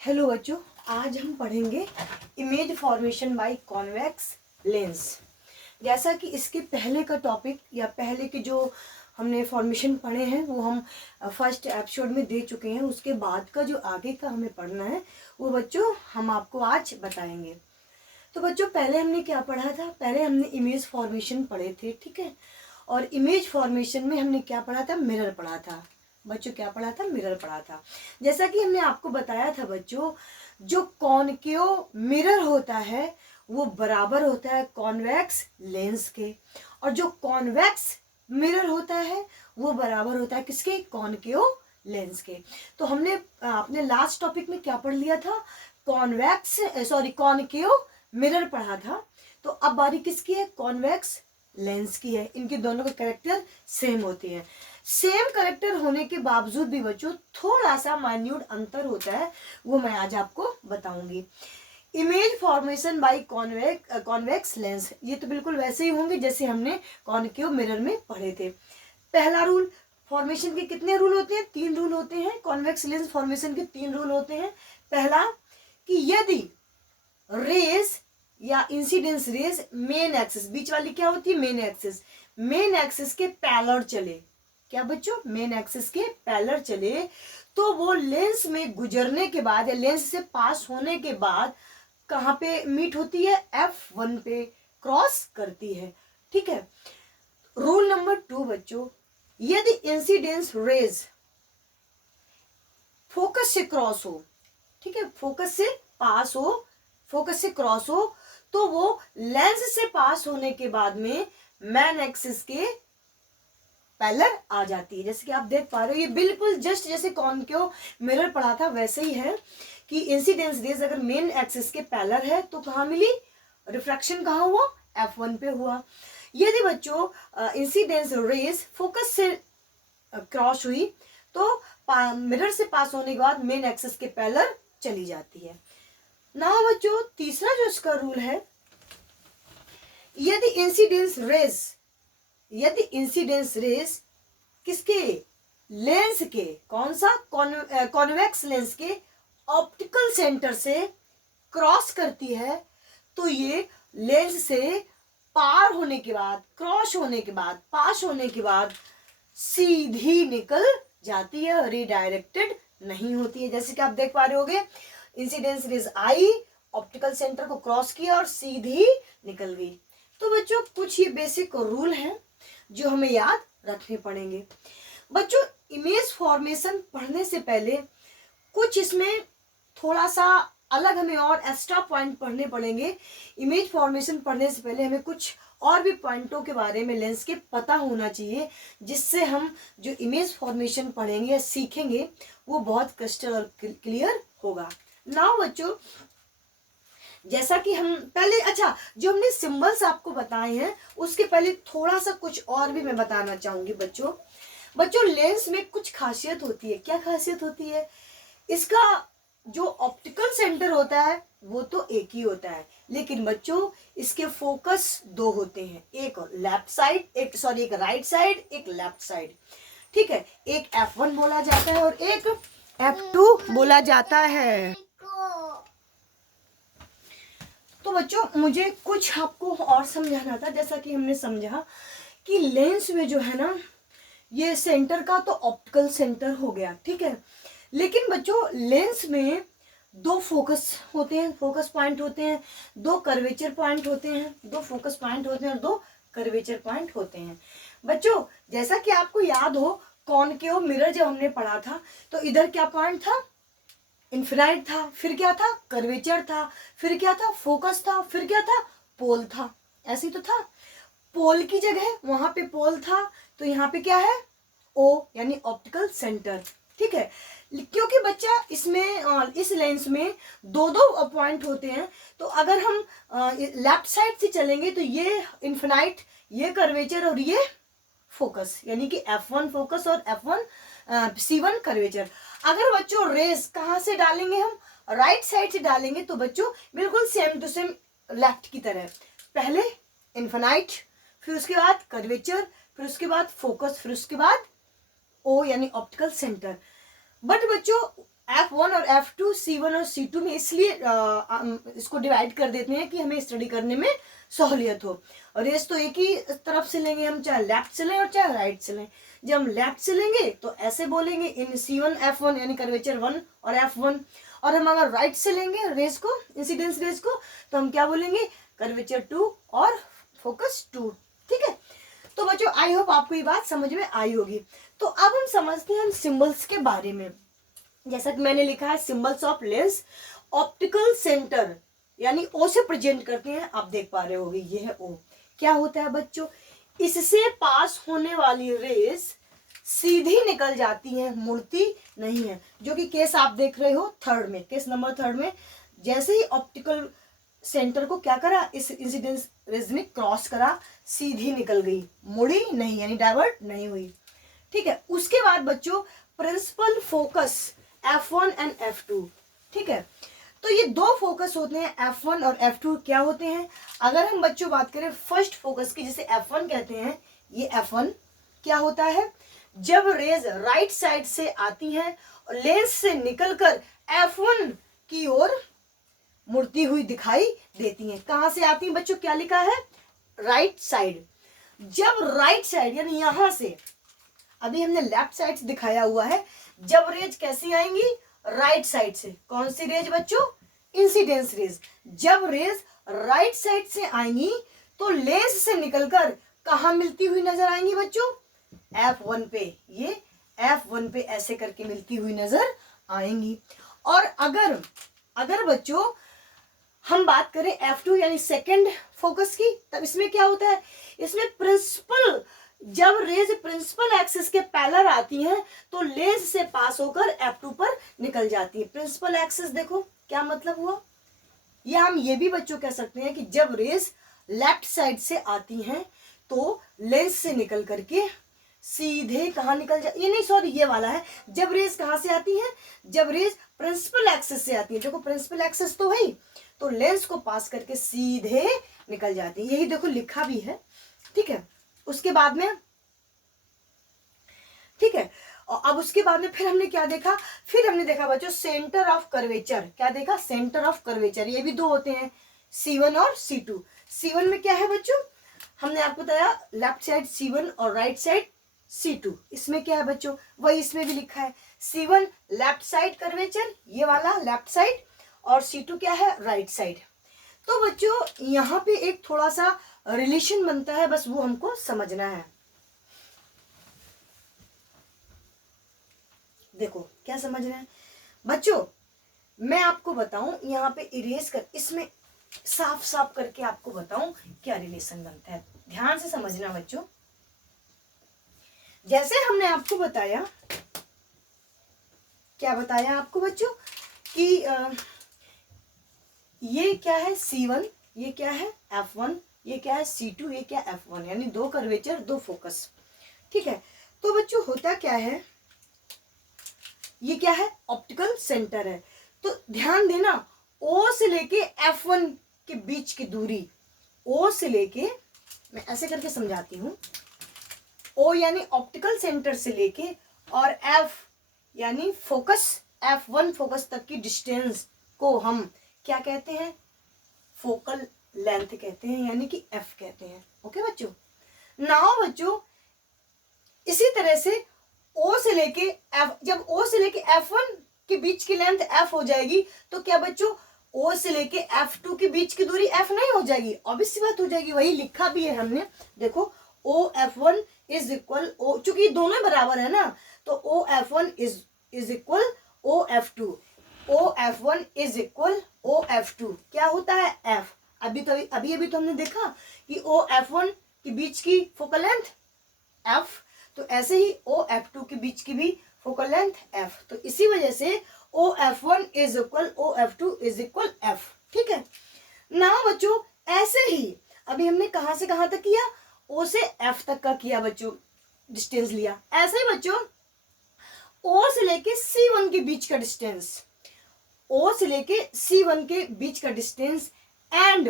Hello बच्चों, आज हम पढ़ेंगे image formation by convex lens. जैसा कि इसके पहले का टॉपिक या पहले के जो हमने फॉर्मेशन पढ़े हैं वो हम फर्स्ट एपिसोड में दे चुके हैं। उसके बाद का जो आगे का हमें पढ़ना है वो बच्चों हम आपको आज बताएंगे। तो बच्चों पहले हमने क्या पढ़ा था? पहले हमने इमेज फॉर्मेशन पढ़े थे, ठीक है। और इमेज फॉर्मेशन में हमने क्या पढ़ा था? मिरर पढ़ा था बच्चों। क्या पढ़ा था? मिरर पढ़ा था। जैसा कि हमने आपको बताया था बच्चों, जो कॉनकेव मिरर होता है वो बराबर होता है कॉन्वेक्स लेंस के, और जो कॉन्वेक्स मिरर होता है वो बराबर होता है किसके? कॉनकेव लेंस के। तो हमने अपने लास्ट टॉपिक में क्या पढ़ लिया था? कॉनकेव मिरर पढ़ा था। तो अब बारी किसकी है? कॉन्वेक्स लेंस की है। इनके दोनों के कैरेक्टर सेम होते हैं। सेम कैरेक्टर होने के बावजूद भी बच्चों थोड़ा सा माइन्यूट अंतर होता है, वो मैं आज आपको बताऊंगी। Image formation by convex lens, ये तो बिल्कुल वैसे ही होंगे जैसे हमने कॉनकेव मिरर में पढ़े थे। पहला रूल, फॉर्मेशन के कितने रूल होते हैं? 3 रूल होते हैं। कॉन्वेक्स लेंस फॉर्मेशन के 3 रूल होते हैं। पहला कि यदि रेज या इंसिडेंस रेज मेन एक्सिस, बीच वाली क्या होती है? मेन एक्सिस, मेन एक्सिस के पैरेलल चले। क्या बच्चों? मेन एक्सिस के पैरेलल चले तो वो लेंस में गुजरने के बाद या लेंस से पास होने के बाद कहाँ पे मीट होती है? F1 पे क्रॉस करती है, ठीक है। रूल नंबर 2 बच्चों, यदि इंसिडेंस रेज फोकस से क्रॉस हो, ठीक है, फोकस से पास हो, फोकस से क्रॉस हो, तो वो लेंस से पास होने के बाद में मेन एक्सिस के पैरेलल आ जाती है। जैसे कि आप देख पा रहे हो, ये बिल्कुल जस्ट जैसे कॉनकेव मिरर पढ़ा था वैसे ही है कि इंसिडेंस रेज अगर मेन एक्सिस के पैरेलल है तो कहाँ मिली? रिफ्रैक्शन कहाँ हुआ? F1 पे हुआ। यदि बच्चों इंसिडेंस रेज फोकस से क्रॉस हुई तो मिरर से पास होने के बाद मेन एक्सिस के पैरेलल चली जाती है। ना बच्चों तीसरा जो इसका रूल है, यदि इंसिडेंस रेज किसके? लेंस के, कौन सा? कॉन्वेक्स लेंस के ऑप्टिकल सेंटर से क्रॉस करती है तो ये लेंस से पार होने के बाद, क्रॉस होने के बाद, पास होने के बाद सीधी निकल जाती है, रिडायरेक्टेड नहीं होती है। जैसे कि आप देख पा रहे होगे, इंसिडेंस रेज आई, ऑप्टिकल सेंटर को क्रॉस किया और सीधी निकल गई। तो बच्चों कुछ ये बेसिक रूल हैं जो हमें याद रखने पड़ेंगे। बच्चों इमेज फॉर्मेशन पढ़ने से पहले कुछ इसमें थोड़ा सा अलग हमें और एक्स्ट्रा पॉइंट पढ़ने पड़ेंगे। इमेज फॉर्मेशन पढ़ने से पहले हमें कुछ और भी पॉइंटों के बारे में लेंस के पता होना चाहिए, जिससे हम जो इमेज फॉर्मेशन पढ़ेंगे या सीखेंगे वो बहुत क्रिस्टल और क्लियर होगा। नाउ बच्चों, जैसा कि हम पहले, अच्छा, जो हमने सिंबल्स आपको बताए हैं उसके पहले थोड़ा सा कुछ और भी मैं बताना चाहूंगी बच्चों लेंस में कुछ खासियत होती है। क्या खासियत होती है? इसका जो ऑप्टिकल सेंटर होता है वो तो एक ही होता है, लेकिन बच्चों इसके फोकस 2 होते हैं, एक लेफ्ट साइड, एक राइट साइड, एक लेफ्ट साइड, ठीक है। एक F1 बोला जाता है और एक F2 बोला जाता है। तो बच्चों मुझे कुछ आपको और समझाना था। जैसा कि हमने समझा कि लेंस में जो है ना, ये सेंटर का तो ऑप्टिकल सेंटर हो गया, ठीक है। लेकिन बच्चों लेंस में 2 फोकस होते हैं, फोकस पॉइंट होते हैं, 2 कर्वेचर पॉइंट होते हैं, 2 फोकस पॉइंट होते हैं और 2 कर्वेचर पॉइंट होते हैं। बच्चों जैसा कि आपको याद हो, कॉनकेव मिरर जब हमने पढ़ा था तो इधर क्या पॉइंट था? इन्फिनाइट था, फिर क्या था? कर्वेचर था, फिर क्या था? फोकस था, फिर क्या था? पोल था। ऐसे ही तो था, पोल की जगह वहां पे पोल था, तो यहाँ पे क्या है? O यानी ऑप्टिकल सेंटर, ठीक है। क्योंकि बच्चा इसमें इस लेंस में 2 पॉइंट होते हैं, तो अगर हम लेफ्ट साइड से चलेंगे तो ये इन्फिनाइट, ये कर्वेचर और ये फोकस, यानी कि F1 फोकस और C1 कर्वेचर। अगर बच्चों रेस कहाँ से डालेंगे? हम राइट साइड से डालेंगे, तो बच्चों बिल्कुल सेम टू सेम लेफ्ट की तरह, पहले इन्फिनाइट, फिर उसके बाद कर्वेचर, फिर उसके बाद फोकस, फिर उसके बाद O यानी ऑप्टिकल सेंटर। बट बच्चों F1 और F2 C1 और C2 में इसलिए इसको डिवाइड कर देते हैं कि हमें स्टडी करने में सहूलियत हो। और रेस तो एक ही तरफ से लेंगे हम, चाहे लेफ्ट से लें और चाहे राइट से लें। जब हम लेफ्ट से लेंगे तो ऐसे बोलेंगे इन C1 F1 यानी कर्वेचर 1 और F1, और हम अगर राइट से लेंगे रेस को, इंसिडेंस रेस को, तो हम क्या बोलेंगे कर्वेचर 2 और फोकस 2। ठीक है, तो बच्चों आई होप आपको ये बात समझ में आई होगी। तो अब हम समझते हैं सिंबल्स के बारे में। जैसा कि मैंने लिखा है symbols of lens optical centre यानी ओ से प्रेजेंट करते हैं, आप देख पा रहे होगे ये है ओ। क्या होता है बच्चों, इससे पास होने वाली रेस सीधी निकल जाती है, मुड़ती नहीं है, जो कि केस आप देख रहे हो थर्ड में, केस नंबर थर्ड में। जैसे ही ऑप्टिकल सेंटर को क्या करा, इस इंसिडेंस रेज ने क्रॉस करा, सीधी निकल गई, मुड़ी नहीं यानी डाइवर्ट नहीं हुई। ठीक है, उसके बाद बच्चों principal focus F1 and F2। ठीक है, तो ये दो फोकस होते हैं F1 और F2 क्या होते हैं। अगर हम बच्चों बात करें फर्स्ट फोकस की, जिसे F1 कहते हैं, ये F1 क्या होता है, जब रेज राइट साइड से आती हैं और लेंस से निकलकर F1 की ओर मुड़ती हुई दिखाई देती हैं। कहां से आती हैं बच्चों, क्या लिखा है, राइट साइड। जब राइट साइड यानी यहां से, अभी हमने लेफ्ट साइड से दिखाया हुआ है, जब रेज कैसी आएंगी, राइट साइड से। कौन सी रेज बच्चों, इंसिडेंस रेज। जब रेज राइट साइड से आएंगी तो लेंस से निकलकर कहां मिलती हुई नजर आएंगी बच्चों, F1 पे। ये F1 पे ऐसे करके मिलती हुई नजर आएंगी। और अगर बच्चों हम बात करें F2 यानी सेकंड फोकस की, तब इसमें क्या होता है, इसमें प्रिंसिपल, जब रेज प्रिंसिपल एक्सिस के पैरेलल आती हैं तो लेंस से पास होकर F2 पर निकल जाती है। प्रिंसिपल एक्सिस देखो क्या मतलब हुआ, या हम ये भी बच्चों कह सकते हैं कि जब रेज लेफ्ट साइड से आती हैं तो लेंस से निकल करके सीधे कहाँ निकल जा, ये नहीं सॉरी ये वाला है, जब रेज कहाँ से आती है, जब रेज प्रिंसिपल एक्सिस से आती है, देखो प्रिंसिपल एक्सिस तो है, तो लेंस को पास करके सीधे निकल जाती है, यही देखो लिखा भी है। ठीक है, उसके बाद में, ठीक है, और अब उसके बाद में फिर हमने क्या देखा, फिर हमने देखा बच्चों सेंटर ऑफ कर्वेचर। क्या देखा, सेंटर ऑफ कर्वेचर। ये भी दो होते हैं, C1 और C2। C1 में क्या है बच्चों, हमने आपको बताया लेफ्ट साइड C1 और राइट साइड C2। इसमें क्या है बच्चों, वही इसमें भी लिखा है, C1 लेफ्ट साइड कर्वेचर, ये वाला लेफ्ट साइड, और C2 क्या है, राइट साइड। तो बच्चों यहाँ पे एक थोड़ा सा रिलेशन बनता है, बस वो हमको समझना है। देखो क्या समझना है बच्चों, मैं आपको बताऊं यहाँ पे इरेज कर, इसमें साफ साफ करके आपको बताऊं क्या रिलेशन बनता है, ध्यान से समझना बच्चों। जैसे हमने आपको बताया, क्या बताया आपको बच्चों कि ये क्या है C1, ये क्या है F1, ये क्या है C2, ये क्या F1, यानी दो कर्वेचर दो फोकस। ठीक है, तो बच्चों होता क्या है, ये क्या है, ऑप्टिकल सेंटर है। तो ध्यान देना, O से लेके F1 के बीच की दूरी, O से लेके, मैं ऐसे करके समझाती हूं, O यानी ऑप्टिकल सेंटर से लेके और F यानी फोकस, F1 फोकस तक की डिस्टेंस को हम क्या कहते हैं, फोकल लेंथ कहते हैं, यानी कि F कहते हैं। ओके बच्चों, नाउ बच्चों इसी तरह से O से लेके F, जब O से लेके F1 के बीच की लेंथ F हो जाएगी तो क्या बच्चों O से लेके F2 के बीच की दूरी F नहीं हो जाएगी, ऑब्वियस सी बात हो जाएगी, वही लिखा भी है हमने। देखो OF1 इज इक्वल O, चूंकि दोनों बराबर है ना, तो OF1 is equal OF2, OF1 is equal OF2। क्या होता है F, अभी तो हमने देखा कि OF1 के बीच की फोकल लेंथ F, तो ऐसे ही OF2 के बीच की भी फोकल लेंथ F, तो इसी वजह से OF1 is equal OF2 is equal F। ठीक है ना बच्चों, ऐसे ही अभी हमने कहां से कहां तक किया, O से F तक का किया बच्चों, डिस्टेंस लिया। ऐसे ही बच्चों O से लेके C1 के बीच का डिस्टेंस, O से लेके C1 के बीच का डिस्टेंस एंड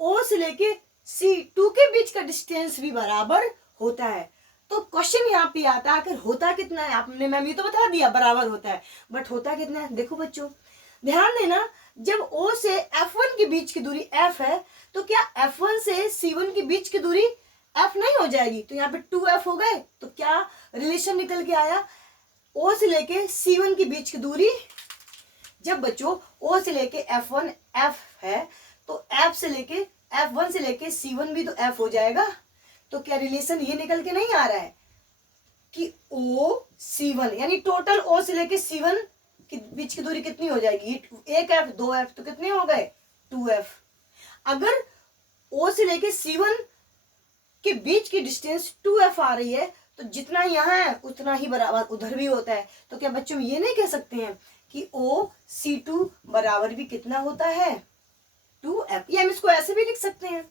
O से लेके C2 के बीच का डिस्टेंस भी बराबर होता है। तो क्वेश्चन यहाँ पे आता है आखिर होता कितना है, आपने मैम ये तो बता दिया बराबर होता है, बट होता कितना है। देखो बच्चों ध्यान देना, जब O से F1 के बीच की दूरी F है तो क्या F1 से C1 के बीच की दूरी F नहीं हो जाएगी, तो यहाँ पे 2F हो गए। तो क्या रिलेशन निकल के आया, O से लेके C1 के बीच की दूरी, जब बच्चों O से लेके F1 F है तो F से लेके F1 से लेके C1 भी तो F हो जाएगा। तो क्या रिलेशन ये निकल के नहीं आ रहा है कि O C1 यानी टोटल O से लेके C1 के बीच की दूरी कितनी हो जाएगी, 1F 2F, तो कितने हो गए 2F। अगर O से लेके C1 के बीच की डिस्टेंस 2F आ रही है तो जितना यहाँ है उतना ही बराबर उधर भी होता है। तो क्या बच्चों ये नहीं कह सकते हैं कि OC2 बराबर भी कितना होता है 2F, या हम इसको ऐसे भी लिख सकते हैं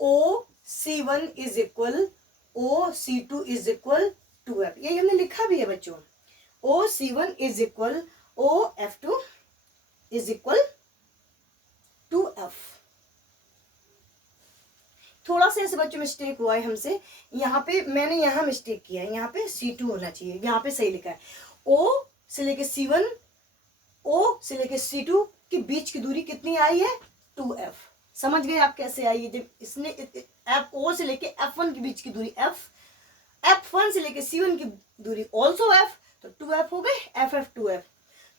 OC1 is equal OC2 is equal 2F, यही हमने लिखा भी है बच्चों। OC1 is equal OF2 is equal 2F। थोड़ा सा ऐसे बच्चों मिस्टेक हुआ है हमसे, यहाँ पे मैंने यहाँ मिस्टेक किया है, यहाँ पे C2 होना चाहिए, यहाँ पे सही लिखा है। O से लेके C1, O से लेके C2 के बीच की दूरी कितनी आई है 2F। समझ गए आप कैसे आई है, जब इसने O से लेके F1 के बीच की दूरी F, F1 से लेके C1 की दूरी ऑल्सो F, तो 2F हो गए, FF 2F।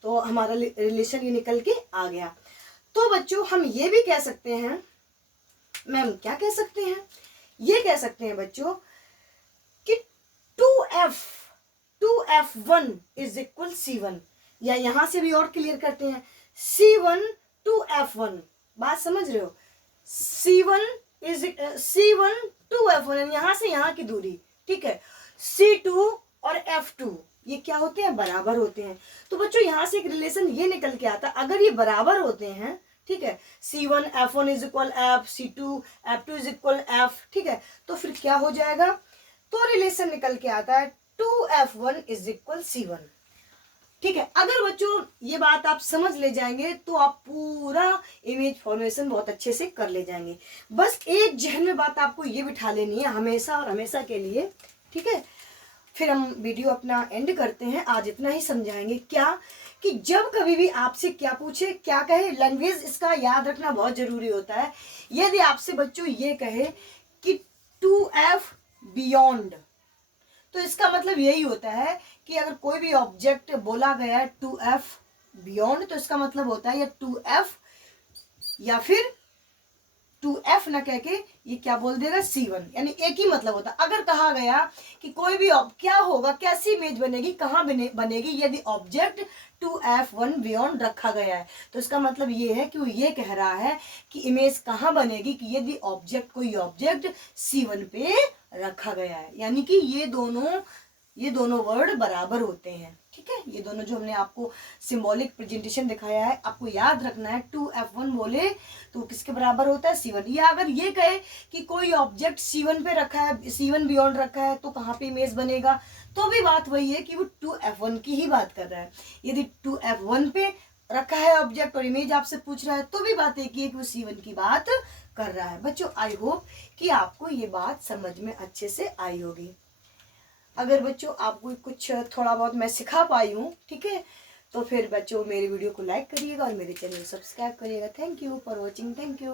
तो हमारा रिलेशन ये निकल के आ गया। तो बच्चों हम ये भी कह सकते हैं, मैम क्या कह सकते हैं, ये कह सकते हैं बच्चों कि 2F1 इज इक्वल C1, या यहां से भी और क्लियर करते हैं C1 2F1, बात समझ रहे हो, C1 2F1 यहां से यहां की दूरी, ठीक है, C2 और F2 ये क्या होते हैं बराबर होते हैं। तो बच्चों यहां से एक रिलेशन ये निकल के आता है, अगर ये बराबर होते हैं, ठीक है, C1 F1 is equal F, C2 F2 is equal F, ठीक है, तो फिर क्या हो जाएगा, तो रिलेशन निकल के आता है 2F1 इज इक्वल C1, ठीक है। अगर बच्चों ये बात आप समझ ले जाएंगे तो आप पूरा इमेज फॉर्मेशन बहुत अच्छे से कर ले जाएंगे। बस एक जहन में बात आपको ये बिठा लेनी है हमेशा और हमेशा के लिए, ठीक है। फिर हम वीडियो अपना एंड करते हैं, आज इतना ही समझाएंगे क्या कि जब कभी भी आपसे क्या पूछे क्या कहे, लैंग्वेज इसका याद रखना बहुत जरूरी होता है। यदि आपसे बच्चों ये कहे कि 2F बियॉन्ड, तो इसका मतलब यही होता है कि अगर कोई भी ऑब्जेक्ट बोला गया है 2F बियॉन्ड, तो इसका मतलब होता है या 2F या फिर 2F ना कह के ये क्या बोल देगा C1, यानी एक ही मतलब होता है। अगर कहा गया कि कोई भी क्या होगा, कैसी इमेज बनेगी, कहाँ बनेगी, यदि ऑब्जेक्ट 2F1 बियॉन्ड रखा गया है, तो इसका मतलब ये है कि वो ये कह रहा है कि इमेज कहाँ बनेगी, कि यदि ऑब्जेक्ट कोई ऑब्जेक्ट C1 पे रखा गया है, यानी कि ये दोनों वर्ड बराबर होते हैं, ठीक है। ये दोनों जो हमने आपको सिंबॉलिक प्रेजेंटेशन दिखाया है, आपको याद रखना है 2F1 बोले तो किसके बराबर होता है C1, या अगर ये कहे कि कोई ऑब्जेक्ट C1 पे रखा है, C1 बियॉन्ड रखा है, तो कहाँ पे इमेज बनेगा, तो भी बात वही है कि वो 2F1 की ही बात कर रहा है। यदि 2F1 पे रखा है ऑब्जेक्ट और इमेज आपसे पूछ रहा है, तो भी बात एक ही है कि वो C1 की बात कर रहा है। बच्चों आई होप कि आपको ये बात समझ में अच्छे से आई होगी। अगर बच्चों आपको कुछ थोड़ा बहुत मैं सिखा पाई हूँ, ठीक है, तो फिर बच्चों मेरे वीडियो को लाइक करिएगा और मेरे चैनल को सब्सक्राइब करिएगा। Thank you for watching, thank you.